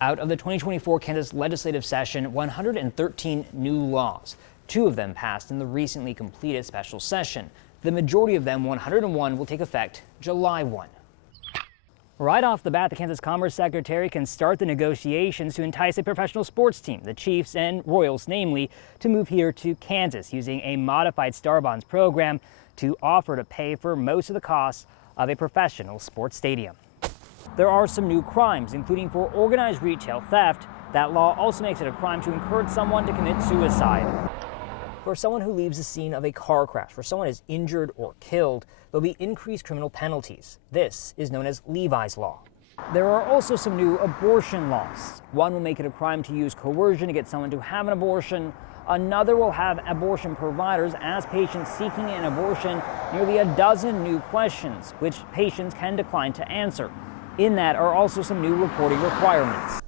Out of the 2024 Kansas legislative session, 113 new laws. 2 of them passed in the recently completed special session. The majority of them, 101, will take effect July 1. Right off the bat, the Kansas Commerce Secretary can start the negotiations to entice a professional sports team, the Chiefs and Royals namely, to move here to Kansas using a modified Star Bonds program to offer to pay for most of the costs of a professional sports stadium. There are some new crimes, including for organized retail theft. That law also makes it a crime to encourage someone to commit suicide. For someone who leaves the scene of a car crash where someone is injured or killed, there'll be increased criminal penalties. This is known as Levi's Law. There are also some new abortion laws. One will make it a crime to use coercion to get someone to have an abortion. Another will have abortion providers ask patients seeking an abortion nearly a dozen new questions, which patients can decline to answer. In that are also some new reporting requirements.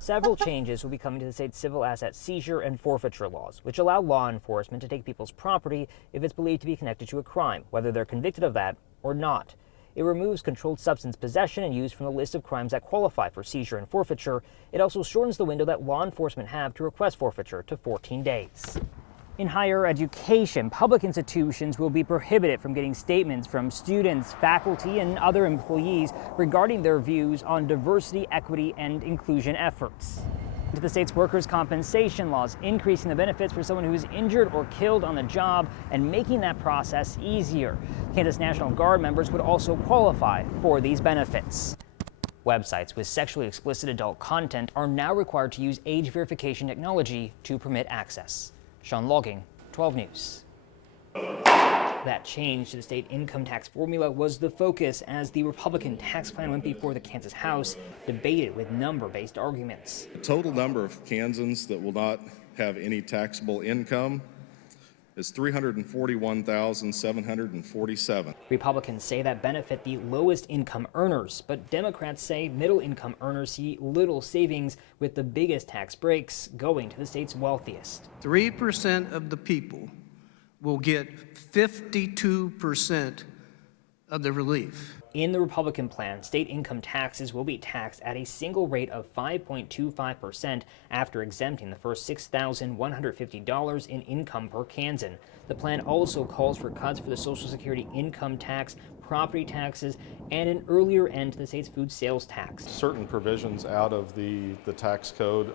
Several changes will be coming to the state's civil asset seizure and forfeiture laws, which allow law enforcement to take people's property if it's believed to be connected to a crime, whether they're convicted of that or not. It removes controlled substance possession and use from the list of crimes that qualify for seizure and forfeiture. It also shortens the window that law enforcement have to request forfeiture to 14 days. In higher education, public institutions will be prohibited from getting statements from students, faculty, and other employees regarding their views on diversity, equity, and inclusion efforts. To the state's workers' compensation laws, increasing the benefits for someone who is injured or killed on the job and making that process easier. Kansas National Guard members would also qualify for these benefits. Websites with sexually explicit adult content are now required to use age verification technology to permit access. Shawn Loging, 12 News. That change to the state income tax formula was the focus as the Republican tax plan went before the Kansas House, debated with number-based arguments. The total number of Kansans that will not have any taxable income is 341,747. Republicans say that benefit the lowest income earners, but Democrats say middle income earners see little savings, with the biggest tax breaks going to the state's wealthiest. 3% of the people will get 52% of the relief. In the Republican plan, state income taxes will be taxed at a single rate of 5.25% after exempting the first $6,150 in income per Kansan. The plan also calls for cuts for the Social Security income tax, property taxes, and an earlier end to the state's food sales tax. Certain provisions out of the tax code,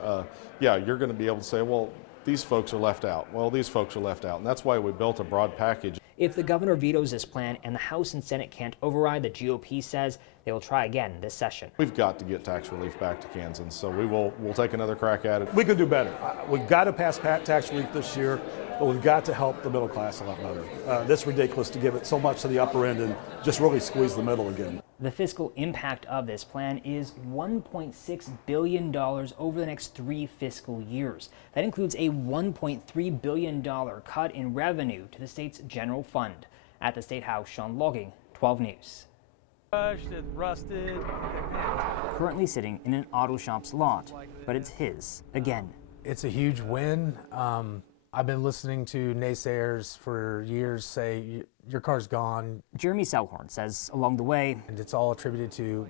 you're going to be able to say, well, these folks are left out. Well, these folks are left out, and that's why we built a broad package. If the governor vetoes this plan and the House and Senate can't override, the GOP says they will try again this session. We've got to get tax relief back to Kansans, so we'll take another crack at it. We could do better. We've got to pass tax relief this year, but we've got to help the middle class a lot better. It's ridiculous to give it so much to the upper end and just really squeeze the middle again. The fiscal impact of this plan is $1.6 billion over the next 3 fiscal years. That includes a $1.3 billion cut in revenue to the state's general fund. At the State House, Shawn Loging, 12 News. Rusted. Currently sitting in an auto shop's lot, but it's his again. It's a huge win. I've been listening to naysayers for years say your car's gone. Jeremy Selhorn says along the way, and it's all attributed to,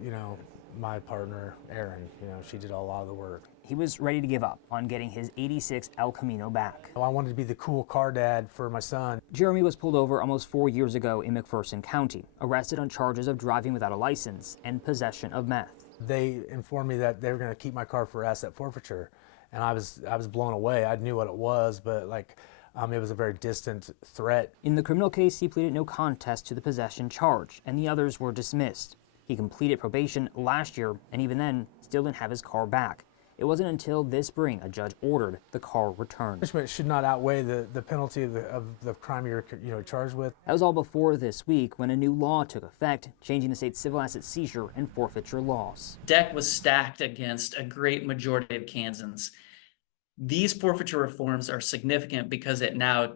my partner, Erin. She did a lot of the work. He was ready to give up on getting his '86 El Camino back. I wanted to be the cool car dad for my son. Jeremy was pulled over almost 4 years ago in McPherson County, arrested on charges of driving without a license and possession of meth. They informed me that they were going to keep my car for asset forfeiture, and I was blown away. I knew what it was, but it was a very distant threat. In the criminal case, he pleaded no contest to the possession charge, and the others were dismissed. He completed probation last year, and even then, still didn't have his car back. It wasn't until this spring a judge ordered the car returned. Punishment should not outweigh the penalty of the crime you're charged with. That was all before this week when a new law took effect, changing the state's civil asset seizure and forfeiture laws. Deck was stacked against a great majority of Kansans. These forfeiture reforms are significant because it now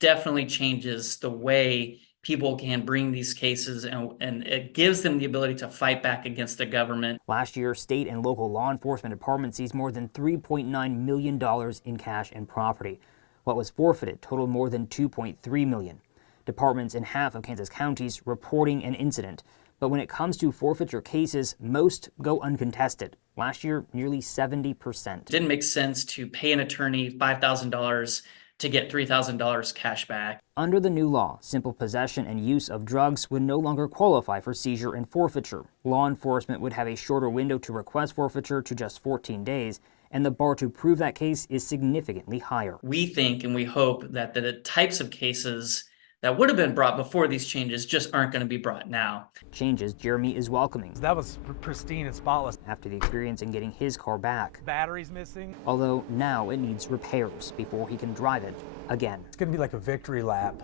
definitely changes the way people can bring these cases, and it gives them the ability to fight back against the government. Last year, state and local law enforcement departments seized more than $3.9 million in cash and property. What was forfeited totaled more than $2.3 million. Departments in half of Kansas counties reporting an incident. But when it comes to forfeiture cases, most go uncontested. Last year, nearly 70%. It didn't make sense to pay an attorney $5,000 to get $3,000 cash back. Under the new law, simple possession and use of drugs would no longer qualify for seizure and forfeiture. Law enforcement would have a shorter window to request forfeiture to just 14 days, and the bar to prove that case is significantly higher. We think and we hope that the types of cases that would have been brought before these changes just aren't going to be brought now. Changes Jeremy is welcoming That was pristine and spotless. after the experience in getting his car back. Batteries missing. Although now it needs repairs before he can drive it again. It's going to be like a victory lap.